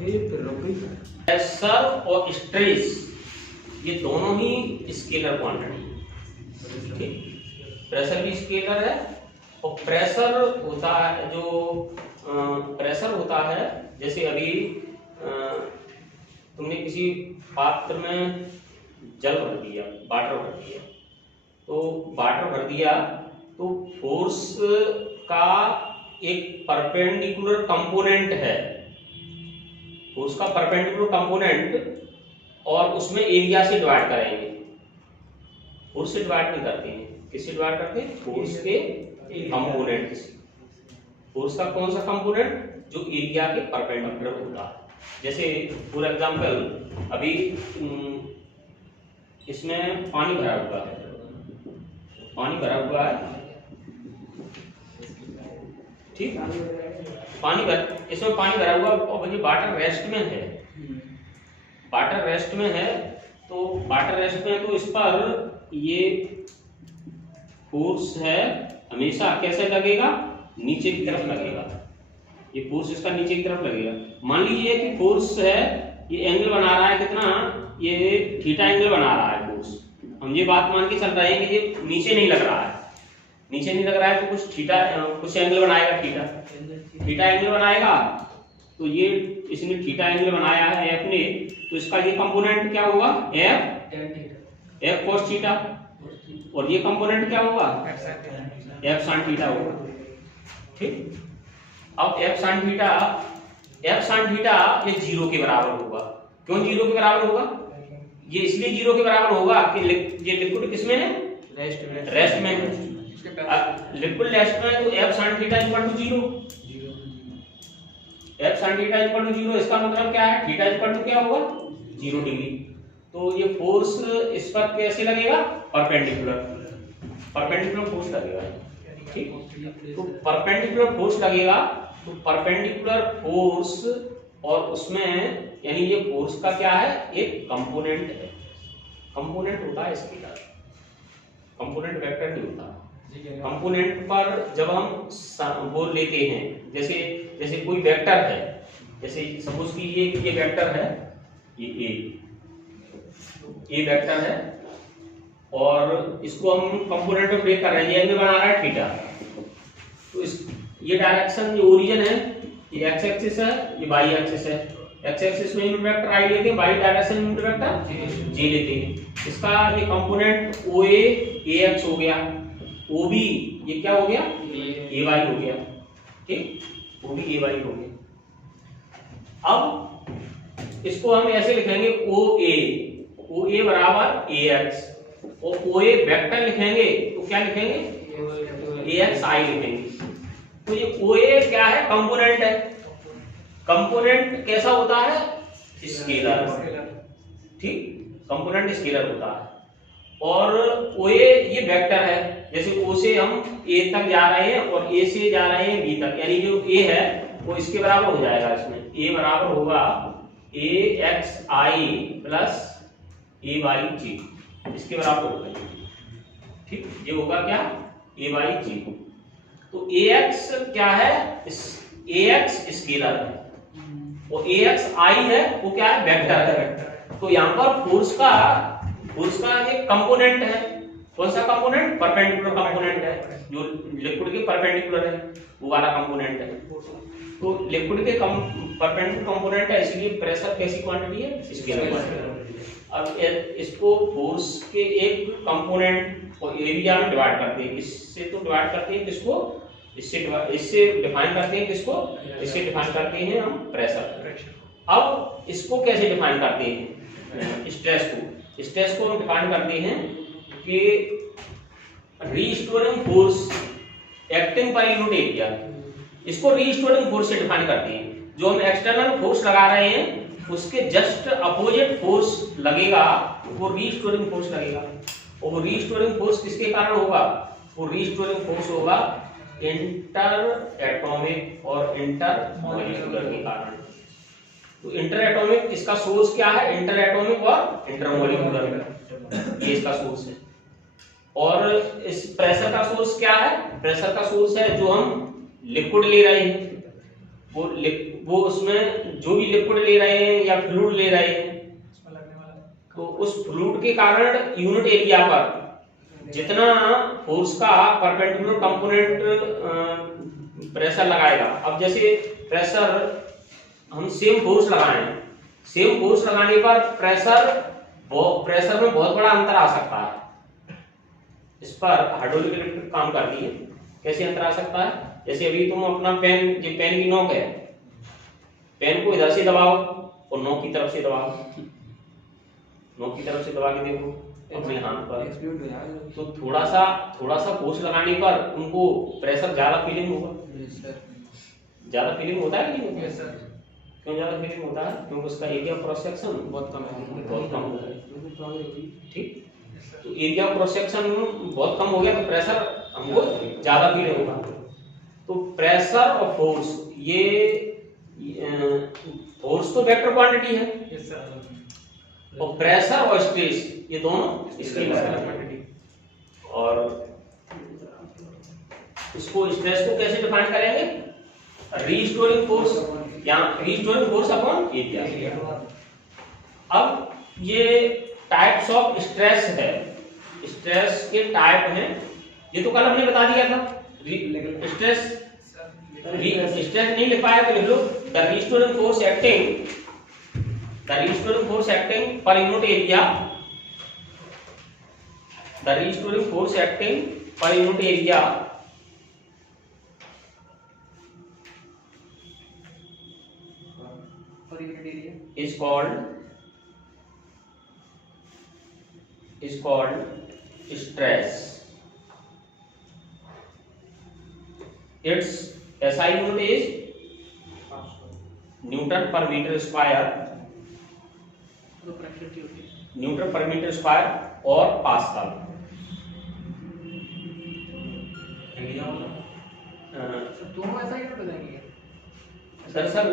Pressure और stress ये दोनों ही स्केलर क्वांटिटी, ठीक। प्रेशर भी स्केलर है और प्रेशर होता है जो प्रेशर होता है, जैसे अभी तुमने किसी पात्र में जल भर दिया, वाटर भर दिया, तो वाटर भर दिया तो फोर्स का एक परपेंडिकुलर कंपोनेंट है, फोर्स का परपेंडिकुलर कंपोनेंट, और उसमें एरिया से डिवाइड करेंगे। फोर्स से डिवाइड नहीं करते हैं, किससे डिवाइड करते हैं? फोर्स के कंपोनेंट से। फोर्स का कौन सा कंपोनेंट? जो एरिया के परपेंडिकुलर होता है। जैसे फॉर एग्जांपल अभी इसमें पानी भरा हुआ है, पानी भरा हुआ है, ठीक। इसमें पानी भरा हुआ और मुझे वाटर रेस्ट में है, वाटर रेस्ट में है, तो वाटर रेस्ट में तो इस पर ये फोर्स है हमेशा कैसे लगेगा? नीचे की तरफ लगेगा। ये फोर्स इसका नीचे की तरफ लगेगा। मान लीजिए कि फोर्स है, ये एंगल बना रहा है कितना? ये थीटा एंगल बना रहा है फोर्स। हम ये बात मान के चल रहे हैं कि ये नीचे नहीं लग रहा है, नीचे नहीं लग रहा है तो कुछ थीटा, कुछ एंगल बनाएगा, थीटा एंगल बनाएगा। तो ये इसने थीटा एंगल बनाया है एफ ने, तो इसका ये कंपोनेंट क्या होगा? एफ cos थीटा, और ये कंपोनेंट क्या होगा? एफ sin थीटा होगा, ठीक। अब एफ sin थीटा ये 0 के बराबर होगा। क्यों 0 के बराबर होगा? ये इसलिए 0 के बराबर होगा कि ये लिक्विड किसमें है? रेस्ट में है। लिक्विड रेस्ट में, तो F sin theta equal to 0, F sin theta equal to 0। इसका मतलब क्या है? थीटा इक्वल टू क्या होगा? 0 डिग्री। तो ये फोर्स इस पर कैसे लगेगा? परपेंडिकुलर फोर्स लगेगा, ठीक। तो परपेंडिकुलर फोर्स लगेगा, तो परपेंडिकुलर फोर्स, और उसमें यानी ये फोर्स का क्या है? एक कंपोनेंट है। कंपोनेंट होता है स्केलर, कंपोनेंट वेक्टर नहीं होता। कंपोनेंट पर जब हम बोल लेते हैं, जैसे कोई वेक्टर है, जैसे सपोज कि ये वेक्टर है, ये ए वेक्टर है, और इसको हम कंपोनेंट में ब्रेक कर रहे हैं, ये एंगल बना रहा है थीटा। तो ये डायरेक्शन, ये ओरिजिन है, ये एक्स एक्सिस है, ये वाई एक्सिस है। एक्स एक्सिस में यूनिट वेक्टर आई लेते हैं, वाई डायरेक्शन में यूनिट वेक्टर जे लेते हैं। इसका ये कंपोनेंट ओ ए एक्स हो गया, ओ बी ये क्या हो गया? ए वाई हो गया, ठीक। ओ बी ए वाई हो गया। अब इसको हम ऐसे लिखेंगे ओ ए बराबर ए एक्स, और ओ ए वेक्टर लिखेंगे तो क्या लिखेंगे? ए एक्स आई लिखेंगे। तो ये ओ ए क्या है? कंपोनेंट है। कंपोनेंट कैसा होता है? स्केलर, ठीक। कंपोनेंट स्केलर होता है। और ओ ए ये वेक्टर है, जैसे ओ से हम ए तक जा रहे हैं और ए से जा रहे हैं बी तक, यानी जो ए है वो इसके बराबर हो जाएगा। इसमें ए बराबर होगा ए एक्स आई प्लस ए वाई जी, इसके बराबर होगा, ठीक। ये होगा क्या? ए वाई जी। तो ए एक्स क्या है? ए एक्स स्केलर है, और ए एक्स आई है वो क्या है? वेक्टर है। तो यहाँ पर फोर्स का एक कंपोनेंट है। कौन सा कंपोनेंट? परपेंडिकुलर कंपोनेंट है, जो लिक्विड के परपेंडिकुलर है, वो वाला कंपोनेंट है। तो लिक्विड के परपेंडिकुलर कंपोनेंट है, इसलिए प्रेशर कैसी क्वांटिटी है? Scalar quantity. अब इसको फोर्स के एक कंपोनेंट और एरिया में डिवाइड करते हैं। इससे तो डिवाइड करते हैं किसको? इससे डिफाइन करते हैं किसको? इससे डिफाइन करते हैं हम प्रेशर। अब इसको कैसे डिफाइन करते हैं? स्ट्रेस को हम डिफाइन करते हैं कि restoring force acting per unit area, इसको रीस्टोरिंग फोर्स से डिफाइन करते हैं। जो हम एक्सटर्नल फोर्स लगा रहे हैं उसके जस्ट अपोजिट फोर्स लगेगा, वो रीस्टोरिंग फोर्स लगेगा। और वो रीस्टोरिंग फोर्स किसके कारण होगा? वो रीस्टोरिंग फोर्स होगा इंटर एटॉमिक और इंटर मॉलिक्यूलर के कारण। तो इंटर एटॉमिक इसका सोर्स क्या है? इंटर एटॉमिक और इंटर मॉलिक्यूलर, ये इसका सोर्स है। और इस प्रेशर का सोर्स क्या है? प्रेशर का सोर्स है जो हम लिक्विड ले रहे हैं, वो उसमें जो भी लिक्विड ले रहे हैं या फ्लूइड ले रहे हैं, तो उस फ्लूइड के कारण यूनिट एरिया पर जितना फोर्स का परपेंडिकुलर कंपोनेंट प्रेशर लगाएगा। अब जैसे प्रेशर हम सेम फोर्स लगाएं, सेम फोर्स लगाने पर प्रेशर में बहुत बड़ा अंतर आ सकता है। इस पर हाइड्रोलिक इलेक्ट्रिक काम करती है। कैसे अंतर आ सकता है? जैसे अभी तुम अपना पेन, ये पेन की नोक है, पेन को इधर से दबाओ और नोक की तरफ से दबाओ, नोक की तरफ से दबा के देखो अपने हाथ पर, तो थोड़ा सा फोर्स लगाने पर उनको प्रेशर ज्यादा फीलिंग होगा। ज्यादा फीलिंग होता है कि नहीं होता है? क्यों ज्यादा फीलिंग होता है? क्योंकि उसका एरिया ऑफ क्रॉस सेक्शन बहुत कम है। ठीक, तो एरिया ऑफ क्रॉस सेक्शन बहुत कम हो गया तो प्रेशर हमको ज्यादा फील होगा। तो प्रेशर और फोर्स, ये फोर्स तो वेक्टर क्वांटिटी है, और प्रेशर और स्ट्रेस ये दोनों स्केलर क्वांटिटी। और इसको स्ट्रेस को कैसे डिफाइन करेंगे? रीस्टोरिंग फोर्स, या रीस्टोरिंग फोर्स अपॉन एरिया। अब ये टाइप्स ऑफ स्ट्रेस है, स्ट्रेस के टाइप हैं, ये तो कल हमने बता दिया था। स्ट्रेस नहीं लिख पाया तो लिख लो, the restoring force acting per unit area, the restoring force acting per unit area is called stress. Its SI unit is Newton per meter square, Newton per meter square और पास्कल। दोनों SI unit हो जाएंगे। दरअसल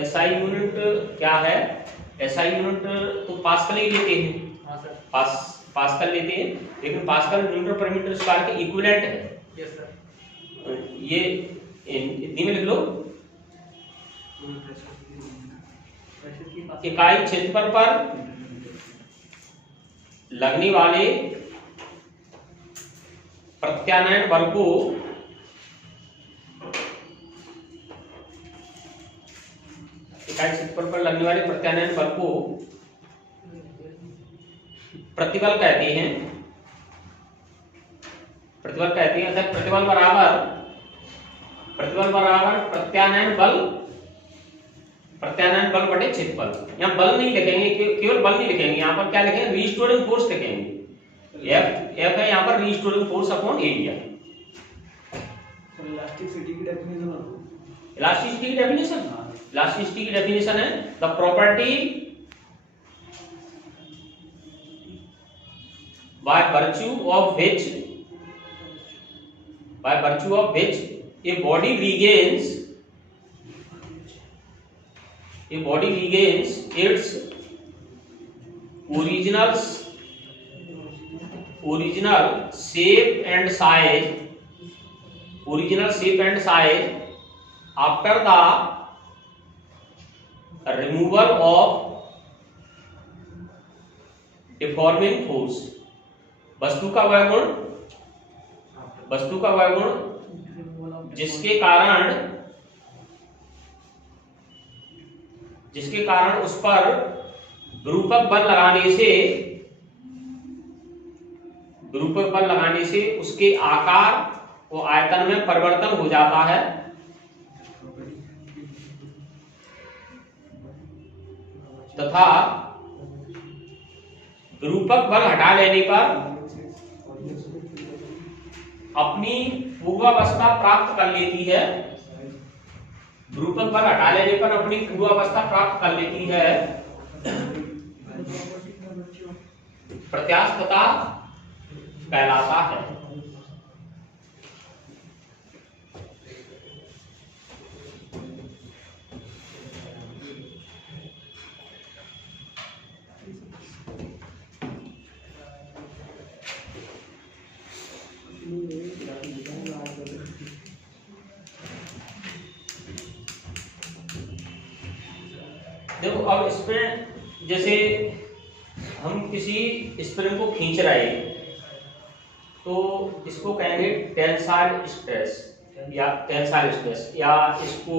SI unit क्या है? SI unit तो pascal ही लेते हैं, पास्कल लेते हैं, लेकिन पास्कल न्यूटन पर मीटर स्क्वायर के इक्विवेलेंट है। Yes sir. ये हिंदी में लिख लो, इकाई क्षेत्रफल पर लगने वाले प्रत्यानयन बल को इकाई क्षेत्रफल पर लगने वाले प्रत्यानयन बल को प्रतिबल कहते हैं। प्रतिबल कहते हैं, अर्थात प्रतिबल बराबर प्रत्यानयन बल बटे क्षेत्रफल। यहाँ बल नहीं लिखेंगे, केवल बल नहीं लिखेंगे, यहाँ पर क्या लिखेंगे? रीस्टोरिंग फोर्स लिखेंगे। एफ है यहाँ पर restoring force upon area. Elasticity की डेफिनेशन इलास्टिसिटी की डेफिनेशन है the property by virtue of which a body regains its original shape and size after the removal of deforming force। वस्तु का वह गुण जिसके कारण उस पर विरूपक बल लगाने से उसके आकार और आयतन में परिवर्तन हो जाता है, तथा विरूपक बल हटा लेने पर अपनी पूर्वावस्था प्राप्त कर लेती है। विरूपक बल हटा लेने पर अपनी पूर्वावस्था प्राप्त कर लेती है। प्रत्यास्थता कहलाता है। देखो अब इसमें जैसे हम किसी स्प्रिंग को खींच रहे हैं तो इसको कहेंगे टेंसाइल स्ट्रेस या टेंसाइल स्ट्रेस, या इसको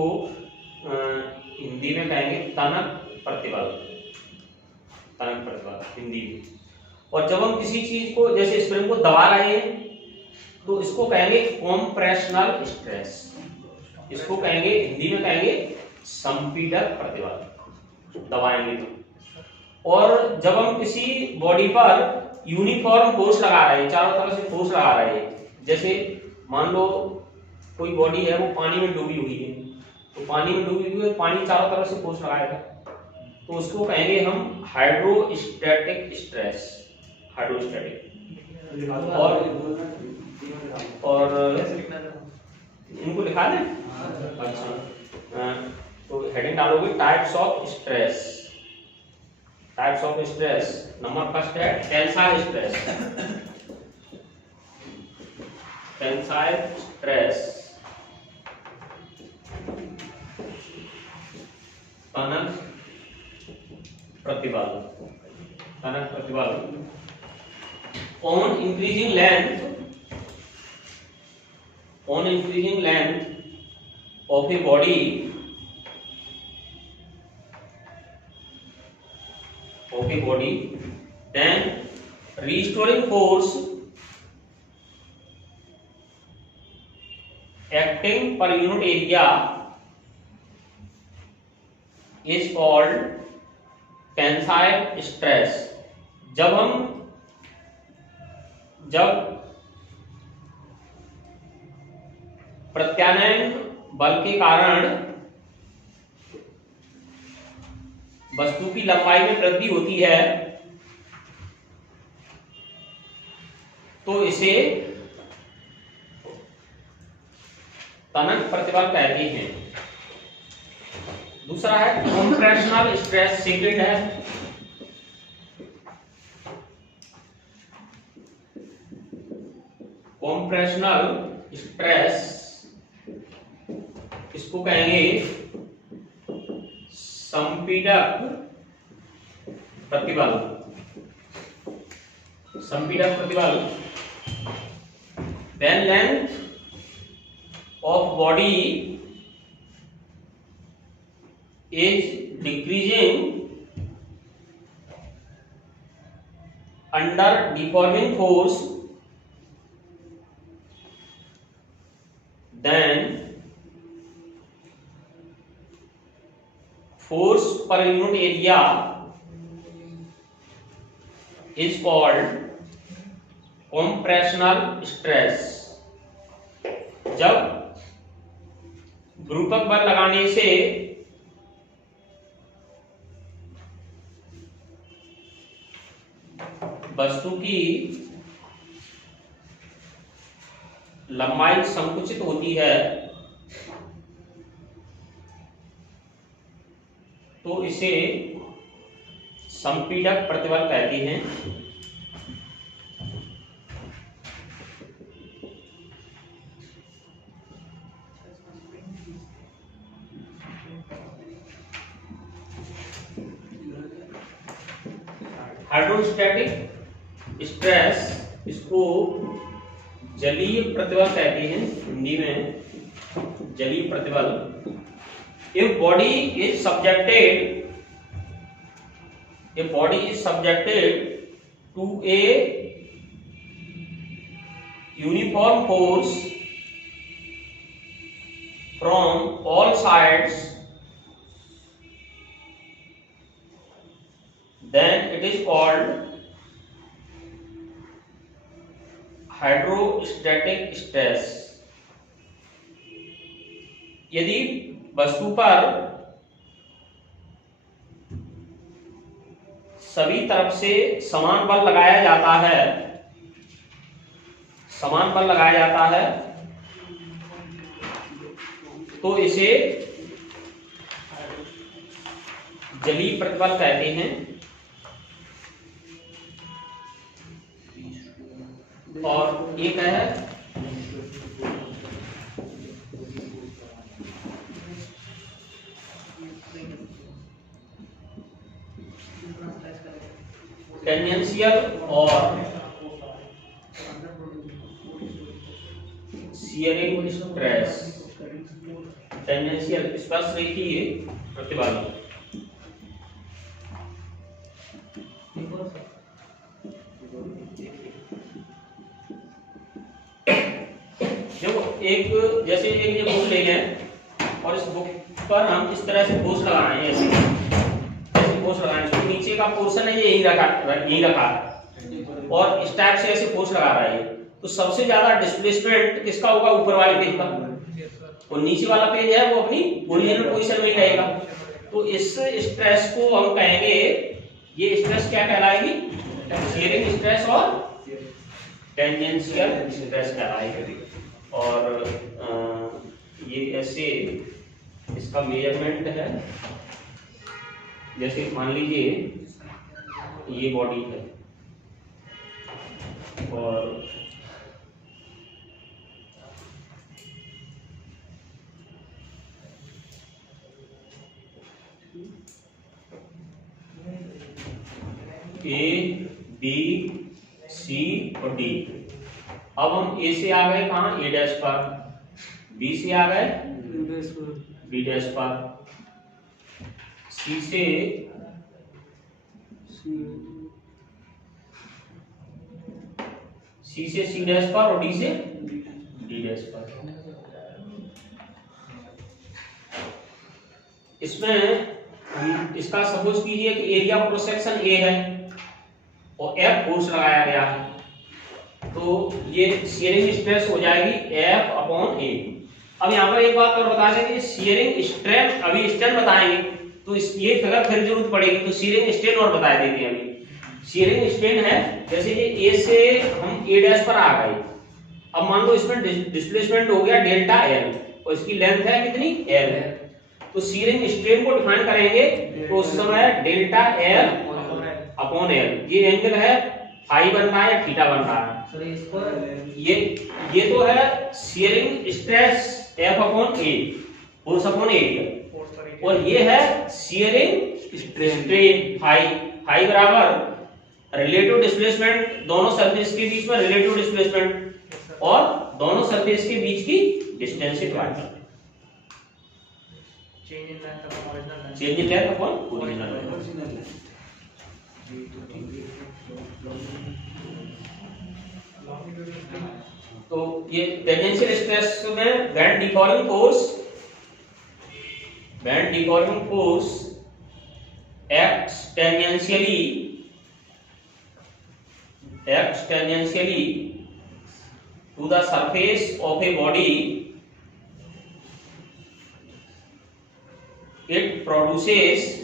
हिंदी में कहेंगे तनक प्रतिबल, तनक प्रतिबल हिंदी में। और जब हम किसी चीज को जैसे स्प्रिंग को दबा रहे हैं तो इसको कहेंगे कॉम्प्रेशनल स्ट्रेस, इसको कहेंगे हिंदी में कहेंगे संपीडक प्रतिबल दबाएंगे तो। और जब हम किसी बॉडी पर यूनिफॉर्म फोर्स लगा रहे हैं, चारों तरफ से फोर्स लगा रहे हैं, जैसे मान लो कोई बॉडी है वो पानी में डूबी हुई है, तो पानी में डूबी हुई है, पानी चारों तरफ से फोर्स लगाएगा, तो उसको कहेंगे हम हाइड्रोस्टैटिक स्ट्रेस, हाइड्रोस्टैटिक। और इनको लिखा दें। अच्छा, तो हेडिंग डालोगे types of stress, types of stress. Number first है टेंसाइल स्ट्रेस, टेंसाइल स्ट्रेस, तनक प्रतिबल, तनक प्रतिबल। On increasing length of a body, then restoring force acting per unit area is called tensile stress. जब प्रत्यानयन बल के कारण वस्तु की लंबाई में वृद्धि होती है तो इसे तनक प्रतिबल कहते हैं। दूसरा है कॉम्प्रेशनल स्ट्रेस, सेकंड है। कॉम्प्रेशनल स्ट्रेस, इसको कहेंगे संपीडक प्रतिबल, संपीडक प्रतिबल। When length of body is decreasing under deforming force, then force per unit area is called compressional stress। जब गुरुत्वक बल लगाने से वस्तु की लंबाई संकुचित होती है तो इसे संपीडक प्रतिबल कहते हैं। हाइड्रोस्टैटिक स्ट्रेस, इसको जलीय प्रतिबल कहते हैं, हिंदी में जलीय प्रतिबल। If body is subjected to a uniform force from all sides, then it is called hydrostatic stress. यदि वस्तु पर सभी तरफ से समान बल लगाया जाता है, समान बल लगाया जाता है तो इसे जलीय प्रतिबल कहते हैं। और एक है टेंजेंशियल और शियरिंग स्ट्रेस। टेंजेंशियल स्पर्शरेखीय प्रतिबल, देखो एक जैसे एक ये बुक ले गए और इस बुक पर हम इस तरह से फोर्स लगा रहे हैं, ऐसे फोर्स लगा रहे हैं, इसके नीचे का पोर्शन है ये यही रखा और इस टाइप से ऐसे फोर्स लगा रहा है, तो सबसे ज्यादा डिस्प्लेसमेंट किसका होगा? ऊपर वाले पेज का, और नीचे वाला पेज है वो अपनी ओरिजिनल पोजीशन में ही रहेगा। तो इस स्ट्रेस को हम कहेंगे, ये स्ट्रेस क्या कहलाएगी? शियरिंग स्ट्रेस और टेंजेंशियल स्ट्रेस कहलाएगी। और ये ऐसे इसका मेजरमेंट है, जैसे मान लीजिए ये बॉडी है और ए बी सी और डी। अब हम ए से आ गए कहाँ? ए डैश पर, बी से आ गए बी डैश पर, सी से सी डैश पर और डी से डी डैश पर। इसमें हम इसका सपोज कीजिए कि area of cross section A है और एफ फोर्स लगाया गया है, तो ये शियरिंग स्ट्रेस हो जाएगी एफ अपॉन ए। अब यहाँ पर एक बात और बता दें कि शियरिंग स्ट्रेन, अभी स्ट्रेन बताएंगे तो ये फिगर फिर जरूरत पड़ेगी, तो शियरिंग स्ट्रेन और बता देते हैं। अभी शियरिंग स्ट्रेन है, जैसे ये ए से हम ए डैश पर आ गए, अब मान लो इसमें डिस्प्लेसमेंट हो गया डेल्टा एल और इसकी लेंथ है कितनी? एल। तो शियरिंग स्ट्रेन को डिफाइन करेंगे तो उस समय डेल्टा एल अपॉन एल, ये एंगल है फाई बन रहा है या थीटा बन रहा है? ये तो है शियरिंग स्ट्रेस एफ अपॉन ए, फोर्स अपॉन एरिया, और ये है शियरिंग स्ट्रेन फाई बराबर रिलेटिव डिस्प्लेसमेंट, दोनों सरफेस के बीच में रिलेटिव डिस्प्लेसमेंट और दोनों सरफेस के बीच की distance divide, change in length upon original length. तो ये टेंजेंशियल स्ट्रेस में band deforming force acts tangentially to the surface of a body. It produces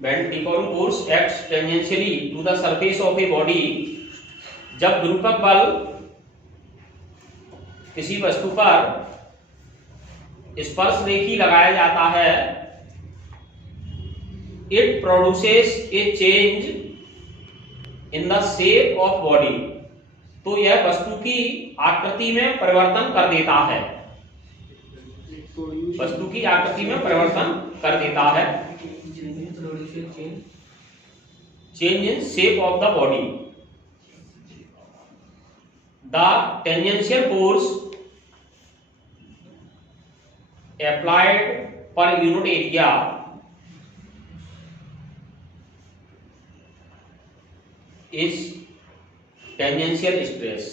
bend deforming force acts tangentially to the surface of a body. जब गुरुत्वाकर्षण बल किसी वस्तु पर स्पर्श रेखी लगाया जाता है, it produces a change in the shape of body, तो यह वस्तु की आकृति में परिवर्तन कर देता है, वस्तु की आकृति में परिवर्तन कर देता है, change in shape of the body. The tangential force applied per unit area is tangential stress.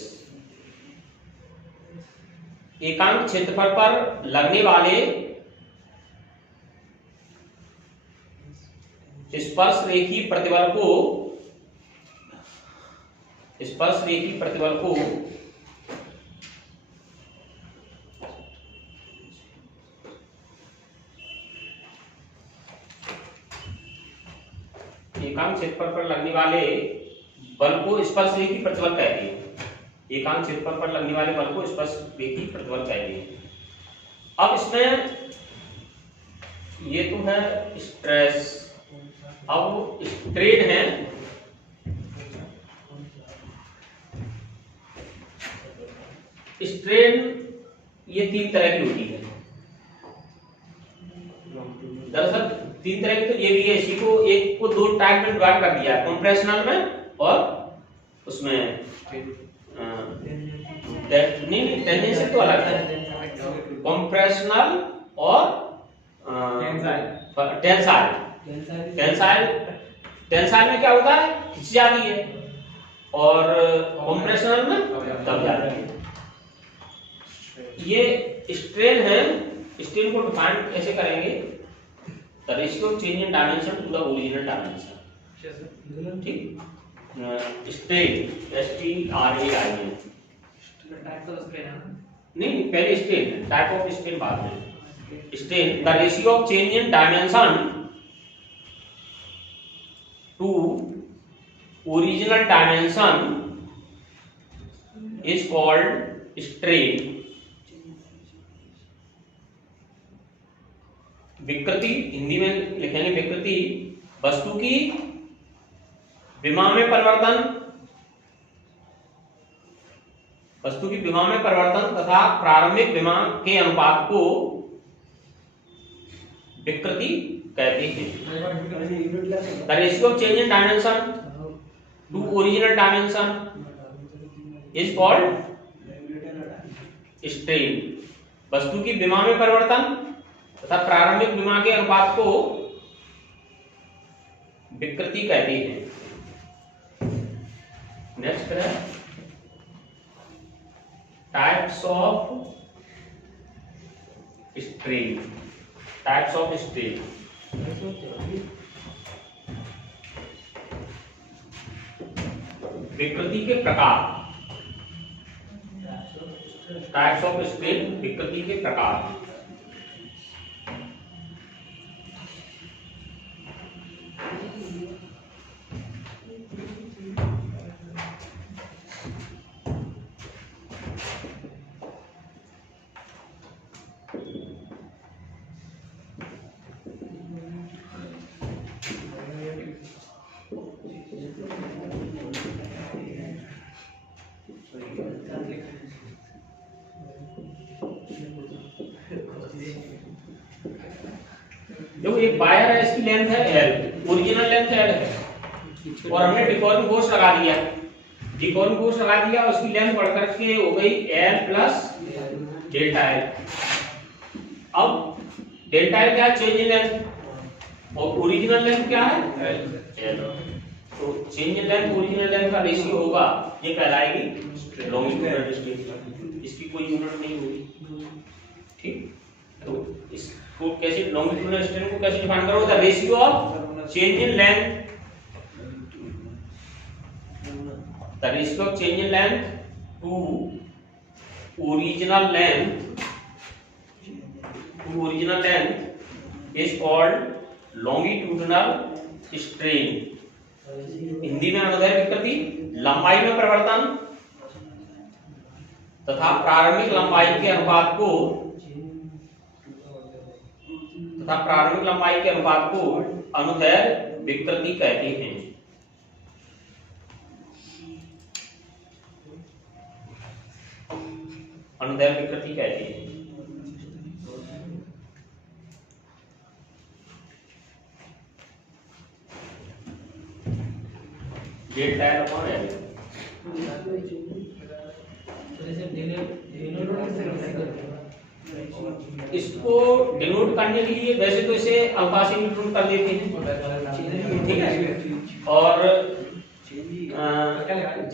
एकांक क्षेत्रफल पर लगने वाले स्पर्श रेखी प्रतिबल को एकांक क्षेत्रफल पर लगने वाले बल को स्पर्श रेखी प्रतिबल कहते हैं। एकांक क्षेत्रफल पर लगने वाले बल को स्पर्श रेखी प्रतिबल कहते हैं। अब इसमें ये तो है स्ट्रेस, अब स्ट्रेन है, स्ट्रेन ये तीन तरह की होती है। दरअसल तीन तरह की तो ये भी है, इसी को एक को दो टाइप में डिवाइड कर दिया है, कंप्रेशनल में और उसमें नहीं टेंजेंशियल तो अलग है, कंप्रेशनल और टेंसाइल। टेंसाइल में क्या होता है, खिंच जाती है, और कंप्रेशनल में दब जाती है। ये स्ट्रेन है, स्ट्रेन को डिफाइन कैसे करेंगे, the ratio of change in dimension to the original dimension. ठीक, स्ट्रेन STRAIN नहीं, पहले स्ट्रेन, टाइप ऑफ स्ट्रेन बाद में। Strain the ratio of change in dimension to original dimension is called strain. विकृति हिंदी में लिखेंगे, विकृति वस्तु की विमा में परिवर्तन, वस्तु की विमा में परिवर्तन तथा प्रारंभिक विमा के अनुपात को विकृति कहते हैं। The ratio of change in dimension to original dimension is called strain. वस्तु की विमा में परिवर्तन तथा प्रारंभिक विमा के अनुपात को विकृति कहते हैं। नेक्स्ट है types of strain. Types of strain, विकृति के प्रकार। टाइप्स ऑफ स्ट्रेन, विकृति के प्रकार। देखो एक वायर है, इसकी लेंथ है L, ओरिजिनल लेंथ L है, और हमने डिफॉर्मिंग फोर्स लगा दिया, डिफॉर्मिंग फोर्स लगा दिया, उसकी लेंथ बढ़ करके हो गई L प्लस डेल्टा L। अब डेल्टा L क्या है, चेंज इन लेंथ, और ओरिजिनल लेंथ क्या है L। तो change in length original length का रेशियो होगा, ये कहलाएगी लॉन्गिट्यूडनल डिस्टेंस, इसकी कोई यूनिट नहीं होगी। ठीक, तो इसको कैसे लॉन्गिट्यूडनल डिस्टेंस को कैसे डिफाइन करोगे, the ratio of change in length, the ratio of change in length to original length, is called longitudinal strain. Hindi में अनुदैर्घ्य विकृति, लंबाई में परिवर्तन तथा प्रारंभिक लंबाई के अनुपात को अनुदैर्घ्य विकृति कहते हैं। अनुदैर्घ्य विकृति कहते हैं। Delta L upon L। इसको डिनोट करने के लिए वैसे तो इसे अल्फा से डिनोट कर देते हैं, ठीक है, और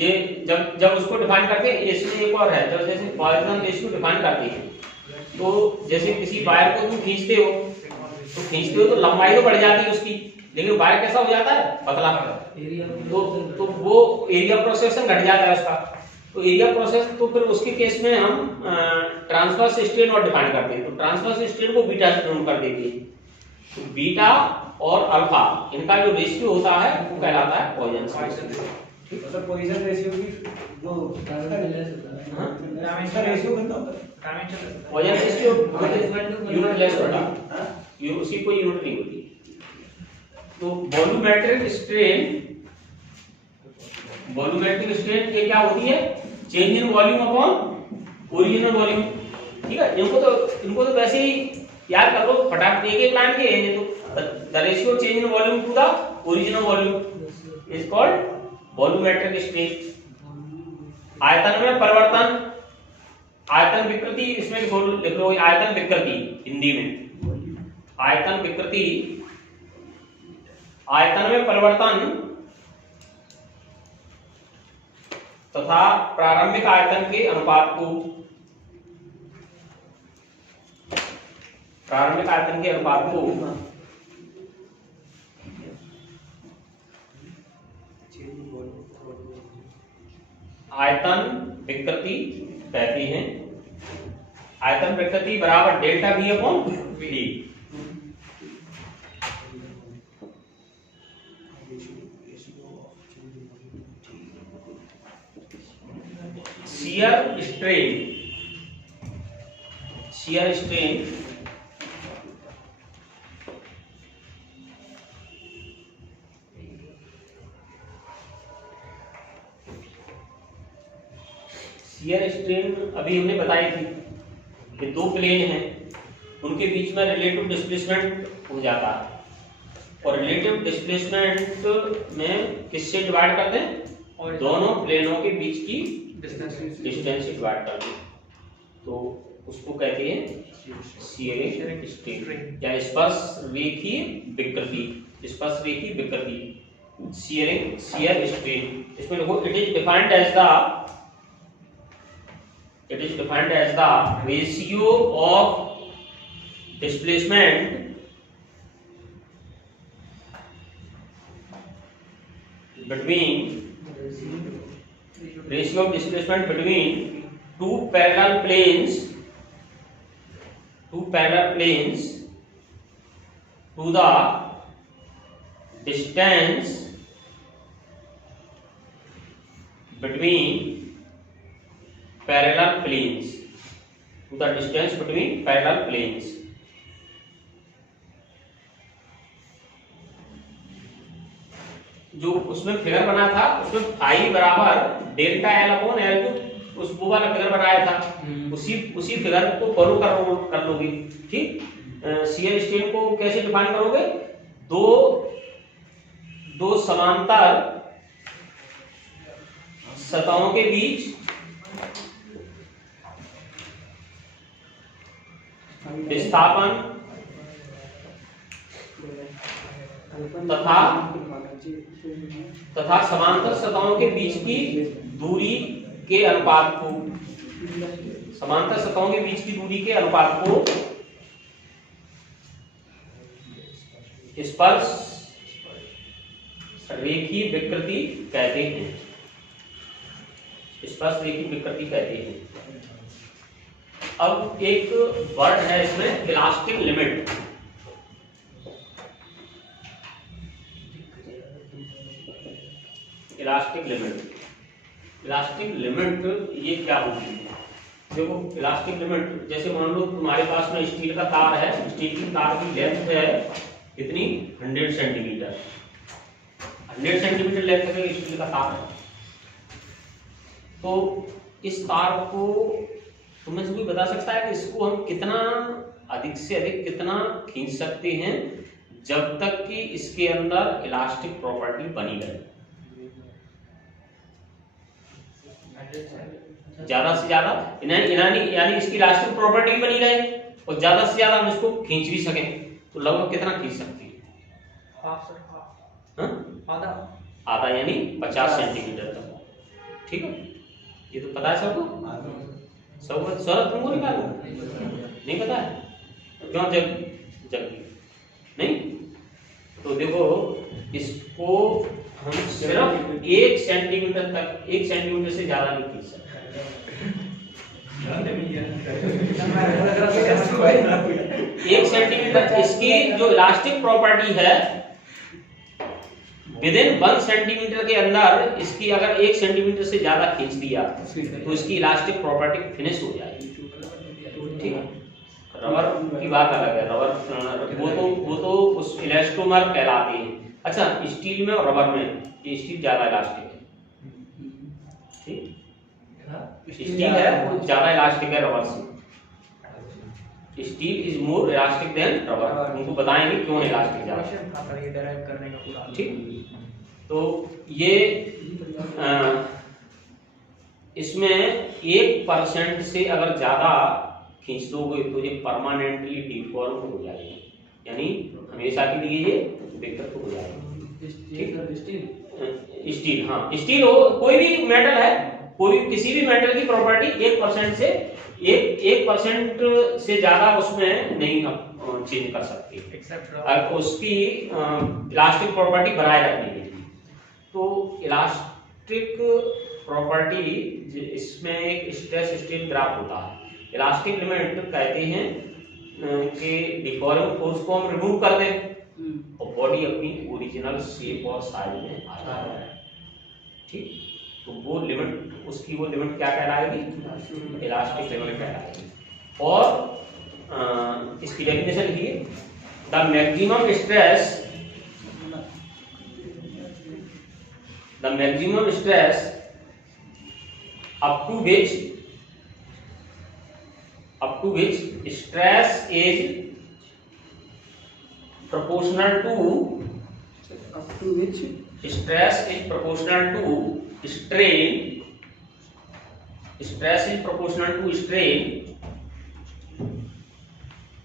ये जब उसको डिफाइन करते हैं, इसमें एक और है, जब जैसे पॉइसन रेशियो डिफाइन करते हैं, तो जैसे किसी वायर को तुम खींचते हो तो लंबाई तो बढ़ जाती है उसकी, लेकिन वायर कैसा हो जाता है, पतला, तो वो एरिया ऑफ क्रॉस सेक्शन घट जाता है उसका। तो एरिया प्रोसेस, तो फिर उसके केस में हम ट्रांसवर्स स्ट्रेन और डिफाइन करते हैं, तो ट्रांसवर्स स्ट्रेन को बीटा से डिनोट कर देते हैं। तो बीटा और अल्फा, इनका जो रेशियो होता है वो कहलाता है पॉइसन रेशियो। ठीक, मतलब पॉइसन रेशियो की जो डायमेंशन रेशियो कितना होता है, पॉइसन रेशियो यूनिट लेस होता है, उसकी कोई यूनिट नहीं होती। तो वॉल्यूमेट्रिक स्ट्रेन ये क्या होती है, change in volume upon original volume. ठीक है, इनको तो वैसे ही याद कर लो, फटाफट एक लाइन के हैं, तो The ratio change in volume to the original volume is called volumetric strain. आयतन में परिवर्तन, आयतन विकृति, इसमें लिख लो आयतन विकृति हिंदी में, आयतन विकृति, आयतन में परिवर्तन तथा प्रारंभिक आयतन के अनुपात को, प्रारंभिक आयतन के अनुपात को आयतन विकृति कहते हैं। आयतन विकृति बराबर delta V upon V। Shear strain, shear strain shear strain अभी हमने बताई थी कि दो प्लेन हैं, उनके बीच में रिलेटिव डिस्प्लेसमेंट हो जाता है, और रिलेटिव डिस्प्लेसमेंट में किससे डिवाइड करते हैं? और दोनों प्लेनों के बीच की डिस्टेंस से डिवाइड करते हैं, तो उसको कहते हैं शियरिंग स्ट्रेन या स्पर्श रेखीय विकृति, स्पर्श रेखीय विकृति, शियर स्ट्रेन। इसमें देखो it is defined as the ratio of displacement between two parallel planes to the distance between parallel planes, जो उसमें फिगर बना था उसमें I बराबर डेल्टा L अपॉन L, उस वो वाला फिगर बनाया था, उसी फिगर को फॉलो कर लोगे। ठीक, शियर स्ट्रेन को कैसे डिफाइन करोगे? दो समांतर सतहों के बीच विस्थापन तथा समांतर सतहों के बीच की दूरी के अनुपात को, समांतर सतहों के बीच की दूरी के अनुपात को स्पर्श रेखीय विकृति कहते हैं, स्पर्श रेखीय विकृति कहते हैं। अब एक वर्ड है इसमें इलास्टिक लिमिट। इलास्टिक लिमिट ये क्या होती है? देखो इलास्टिक लिमिट, जैसे मान लो तुम्हारे पास में स्टील का तार है, स्टील की तार की लेंथ है कितनी? 100 सेंटीमीटर, 100 सेंटीमीटर लेंथ का स्टील का तार है। तो इस तार को तुम्हें से कोई बता सकता है कि इसको हम कितना अधिक से अधिक कितना खींच सकते हैं जब तक कि इसके अंदर इलास्टिक प्रॉपर्टी बनी रहे? ज्यादा से ज्यादा यानी इसकी इलास्टिक प्रॉपर्टी बनी रहे और ज्यादा से ज्यादा हम इसको खींच भी सकें, तो लगभग कितना खींच सकती है? आधा यानी 50 सेंटीमीटर तक। ठीक है, ये तो पता है सबको? सर तुमको निकालो नहीं पता है? क्यों जग नहीं? तो देखो इसको हम सिर्फ 1 सेंटीमीटर तक, 1 सेंटीमीटर से ज्यादा नहीं खींच सकते। 1 सेंटीमीटर इसकी जो इलास्टिक प्रॉपर्टी है, विदिन 1 सेंटीमीटर के अंदर इसकी अगर 1 सेंटीमीटर से ज्यादा खींच दिया तो इसकी इलास्टिक प्रॉपर्टी फिनिश हो जाएगी। ठीक है, रबर की बात अलग है, रबर वो तो उस इलास्टोमर कहलाते हैं। अच्छा, स्टील में और रबर में ये स्टील ज्यादा इलास्टिक है। ठीक, स्टील है वो ज्यादा इलास्टिक है रबर से। Steel is more elastic than rubber. उनको बताएंगे क्यों इलास्टिक ज्यादा। क्वेश्चन था सर ये डेराइव करने का पूरा। ठीक, तो ये इसमें 1% से अगर ज्यादा खींच दोगे तो ये परमानेंटली डिफॉर्म हो जाएगी, यानी हमेशा के लिए ये विकृत हो जाएगी। स्टील, हाँ स्टील हो, कोई भी मेटल है, कोई किसी भी मेटल की प्रॉपर्टी 1% से 1% से ज्यादा उसमें नहीं चेंज कर सकती एक्सेप्ट उसकी इलास्टिक प्रॉपर्टी बनाए रखने के लिए। तो इलास्टिक प्रॉपर्टी इसमें एक स्ट्रेस स्ट्रेन ग्राफ होता है। इलास्टिक लिमिट कहते हैं कि डिफॉर्मिंग फोर्स को हम रिमूव कर दें और बॉडी अपनी ओरिजिनल शेप और साइज में आ जाए। ठीक, तो वो लिमिट, उसकी वो लिमिट क्या कहलाएगी? इलास्टिक लिमिट कहलाएगी। और इसकी डेफिनेशन लिखिए, the maximum stress up to which stress is proportional to stress is proportional to strain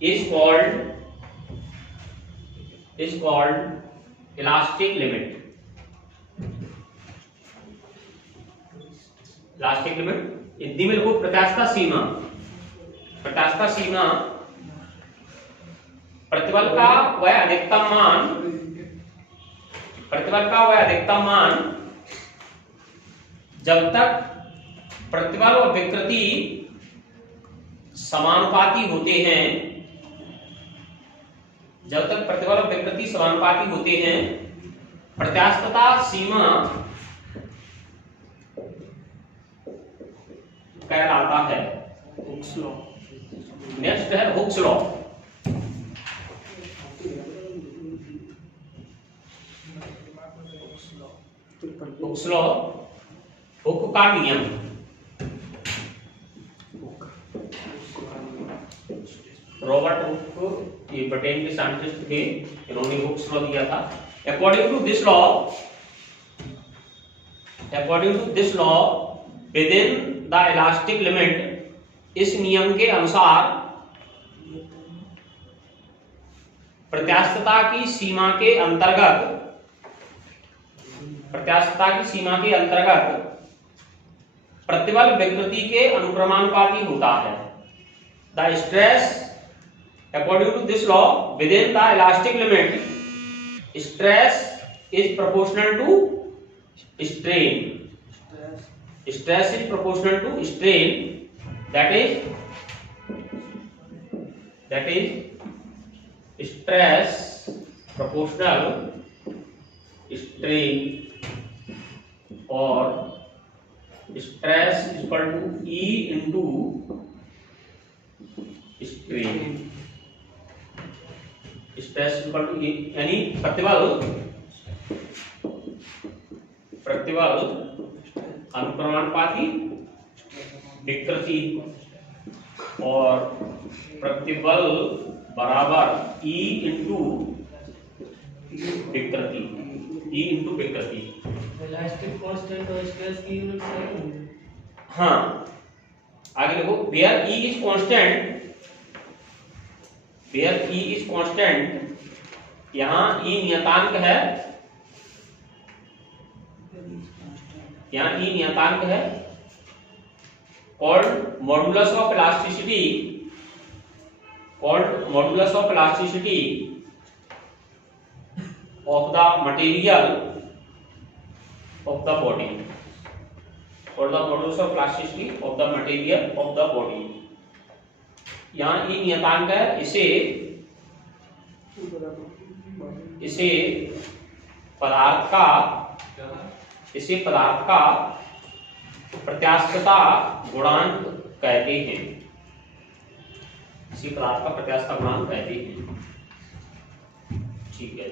is called elastic limit। Elastic limit Hindi में लिखो प्रत्यास्थता सीमा। प्रत्यास्थता सीमा प्रतिबल का वह अधिकतम मान जब तक प्रतिबल और विकृति समानुपाती होते हैं, प्रत्यास्थता सीमा कहलाता है। Hooke's law. नेक्स्ट है Hooke's law. Hooke's law, Hooke का नियम। रॉबर्ट हुक ये ब्रिटेन के साइंटिस्ट थे, इन्होंने हुक्स लॉ दिया था। According to this law within the elastic limit, इस नियम के अनुसार प्रत्यास्थता की सीमा के अंतर्गत प्रतिबल विकृति के अनुक्रमानुपाती होता है। The stress according to this law within the elastic limit, stress is proportional to strain. Stress is proportional to strain, that is stress proportional strain, or stress is equal to E into strain। stress is equal to E, यानी प्रतिबल अनुक्रमानुपाती विकृति और प्रतिबल बराबर E into विकृति। Elastic constant और stress की unit same. हाँ, आगे देखो, वेयर E इज कांस्टेंट, यहाँ E नियतांक है, called modulus of elasticity of the material of the body, यहाँ E नियतांक है, इसे पदार्थ का प्रत्यास्थता गुणांक कहते हैं। ठीक है।